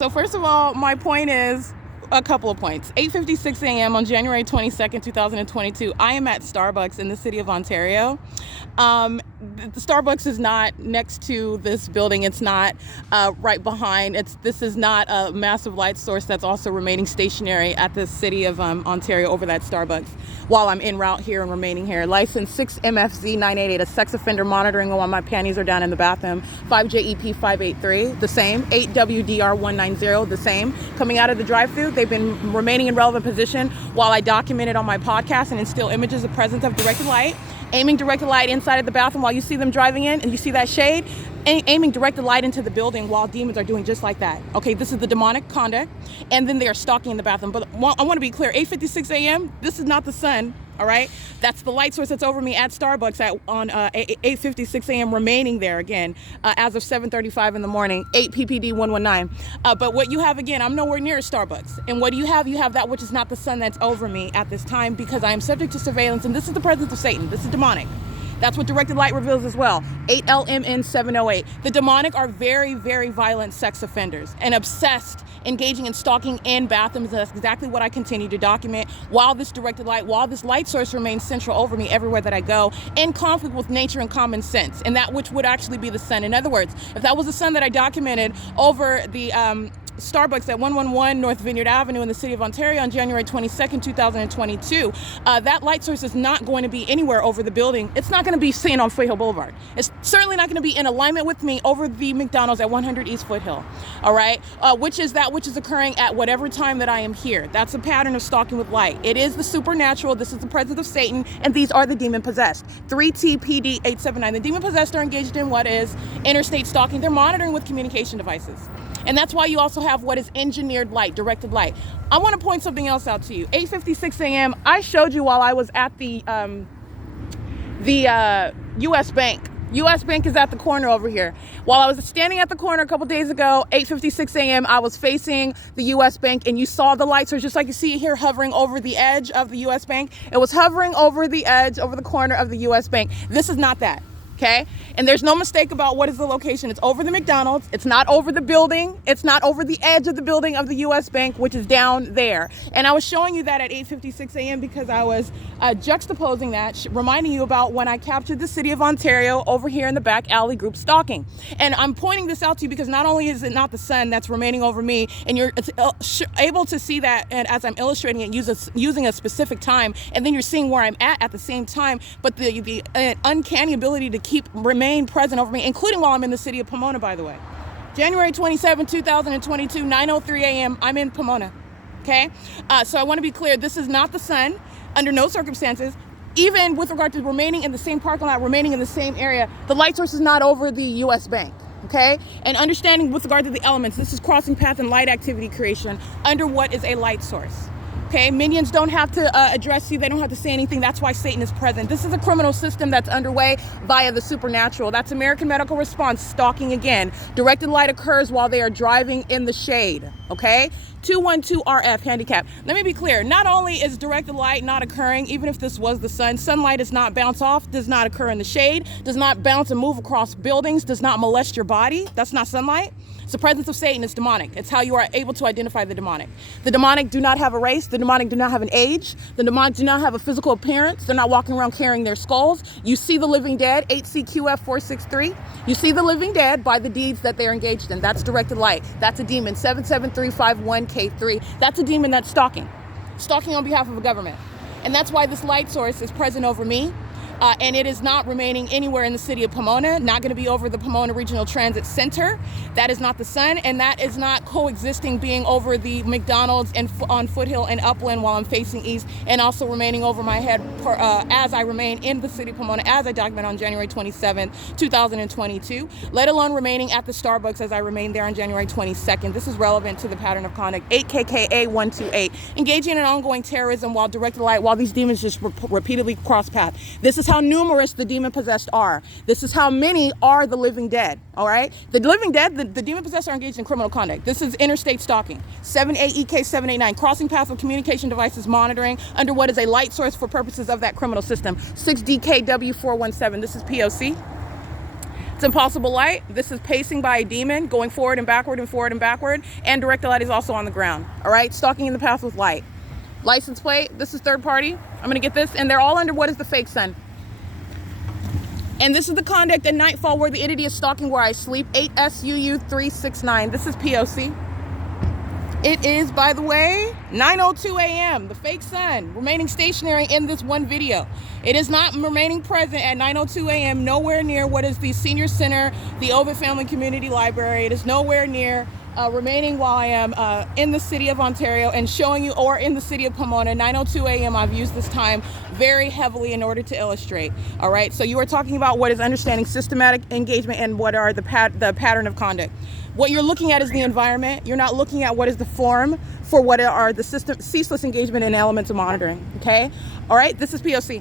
So first of all, my point is a couple of points. 8:56 a.m. on January 22nd, 2022, I am at Starbucks in the city of Ontario. The Starbucks is not next to this building. It's not right behind. This is not a massive light source that's also remaining stationary at the city of Ontario over that Starbucks while I'm en route here and remaining here. License 6 MFZ 988, a sex offender monitoring while my panties are down in the bathroom. 5JEP 583, the same. 8WDR 190, the same. Coming out of the drive-thru, they've been remaining in relevant position while I documented on my podcast and instill images of presence of directed light. Aiming directed light inside of the bathroom while you see them driving in and you see that shade, aiming directed light into the building while demons are doing just like that. Okay, this is the demonic conduct, and then they are stalking in the bathroom. But I want to be clear, 8:56 a.m., this is not the sun, all right? That's the light source that's over me at Starbucks on 8:56 a.m. remaining there again as of 7:35 in the morning, 8 PPD 119. But what you have again, I'm nowhere near Starbucks. And what do you have? You have that which is not the sun that's over me at this time because I am subject to surveillance, and this is the presence of Satan. This is demonic. That's what directed light reveals as well. 8LMN 708. The demonic are very, very violent sex offenders and obsessed, engaging in stalking in bathrooms. That's exactly what I continue to document while this directed light, while this light source remains central over me everywhere that I go, in conflict with nature and common sense, and that which would actually be the sun. In other words, if that was the sun that I documented over the Starbucks at 111 North Vineyard Avenue in the city of Ontario on January 22nd, 2022. That light source is not going to be anywhere over the building. It's not going to be seen on Foothill Boulevard. It's certainly not going to be in alignment with me over the McDonald's at 100 East Foothill, all right? Which is occurring at whatever time that I am here. That's a pattern of stalking with light. It is the supernatural. This is the presence of Satan, and these are the demon-possessed. 3TPD 879. The demon-possessed are engaged in what is interstate stalking. They're monitoring with communication devices. And that's why you also have what is engineered light, directed light. I want to point something else out to you. 8:56 a.m. I showed you while I was at the U.S. Bank. U.S. Bank is at the corner over here. While I was standing at the corner a couple days ago, 8:56 a.m., I was facing the U.S. Bank, and you saw the light source, just like you see it here, hovering over the edge of the U.S. Bank. It was hovering over the edge, over the corner of the U.S. Bank. This is not that. Okay? And there's no mistake about what is the location. It's over the McDonald's. It's not over the building. It's not over the edge of the building of the U.S. Bank, which is down there. And I was showing you that at 8:56 a.m. because I was juxtaposing that, reminding you about when I captured the city of Ontario over here in the back alley group stalking. And I'm pointing this out to you because not only is it not the sun that's remaining over me, and you're able to see that, and as I'm illustrating it, using a specific time, and then you're seeing where I'm at the same time, but the uncanny ability to remain present over me, including while I'm in the city of Pomona, by the way. January 27, 2022, 9:03 a.m., I'm in Pomona, okay? So I want to be clear, this is not the sun, under no circumstances. Even with regard to remaining in the same parking lot, remaining in the same area, the light source is not over the U.S. Bank, okay? And understanding with regard to the elements, this is crossing path and light activity creation under what is a light source. Okay, minions don't have to address you. They don't have to say anything. That's why Satan is present. This is a criminal system that's underway via the supernatural. That's American Medical Response, stalking again. Directed light occurs while they are driving in the shade, okay? 212RF handicap. Let me be clear. Not only is directed light not occurring, even if this was the sun, sunlight does not bounce off, does not occur in the shade, does not bounce and move across buildings, does not molest your body. That's not sunlight. It's the presence of Satan. It's demonic. It's how you are able to identify the demonic. The demonic do not have a race. The demonic do not have an age. The demonic do not have a physical appearance. They're not walking around carrying their skulls. You see the living dead, 8CQF 463. You see the living dead by the deeds that they're engaged in. That's directed light. That's a demon, 77351K3. That's a demon that's stalking on behalf of a government. And that's why this light source is present over me. And it is not remaining anywhere in the city of Pomona, not going to be over the Pomona Regional Transit Center. That is not the sun, and that is not coexisting being over the McDonald's and on Foothill and Upland while I'm facing east, and also remaining over my head as I remain in the city of Pomona, as I document on January 27th, 2022, let alone remaining at the Starbucks as I remain there on January 22nd. This is relevant to the pattern of conduct. 8KKA 128, engaging in ongoing terrorism while directed light, while these demons just repeatedly cross path. This is how numerous the demon-possessed are. This is how many are the living dead, all right? The living dead, the demon-possessed are engaged in criminal conduct. This is interstate stalking. 7AEK 789, crossing paths of communication devices monitoring under what is a light source for purposes of that criminal system. 6DKW 417, this is P.O.C. It's impossible light. This is pacing by a demon, going forward and backward and forward and backward, and directed light is also on the ground. All right, stalking in the path with light. License plate, this is third party. I'm gonna get this, and they're all under what is the fake sun. And this is the conduct at nightfall where the entity is stalking where I sleep, 8SUU369. This is P.O.C. It is, by the way, 9:02 a.m., the fake sun, remaining stationary in this one video. It is not remaining present at 9:02 a.m., nowhere near what is the Senior Center, the Ovid Family Community Library. It is nowhere near remaining while I am in the city of Ontario and showing you, or in the city of Pomona, 9:02 a.m. I've used this time very heavily in order to illustrate. All right, so you are talking about what is understanding systematic engagement and what are the pattern of conduct. What you're looking at is the environment. You're not looking at what is the form for what are the ceaseless engagement and elements of monitoring. Okay, all right, this is P.O.C.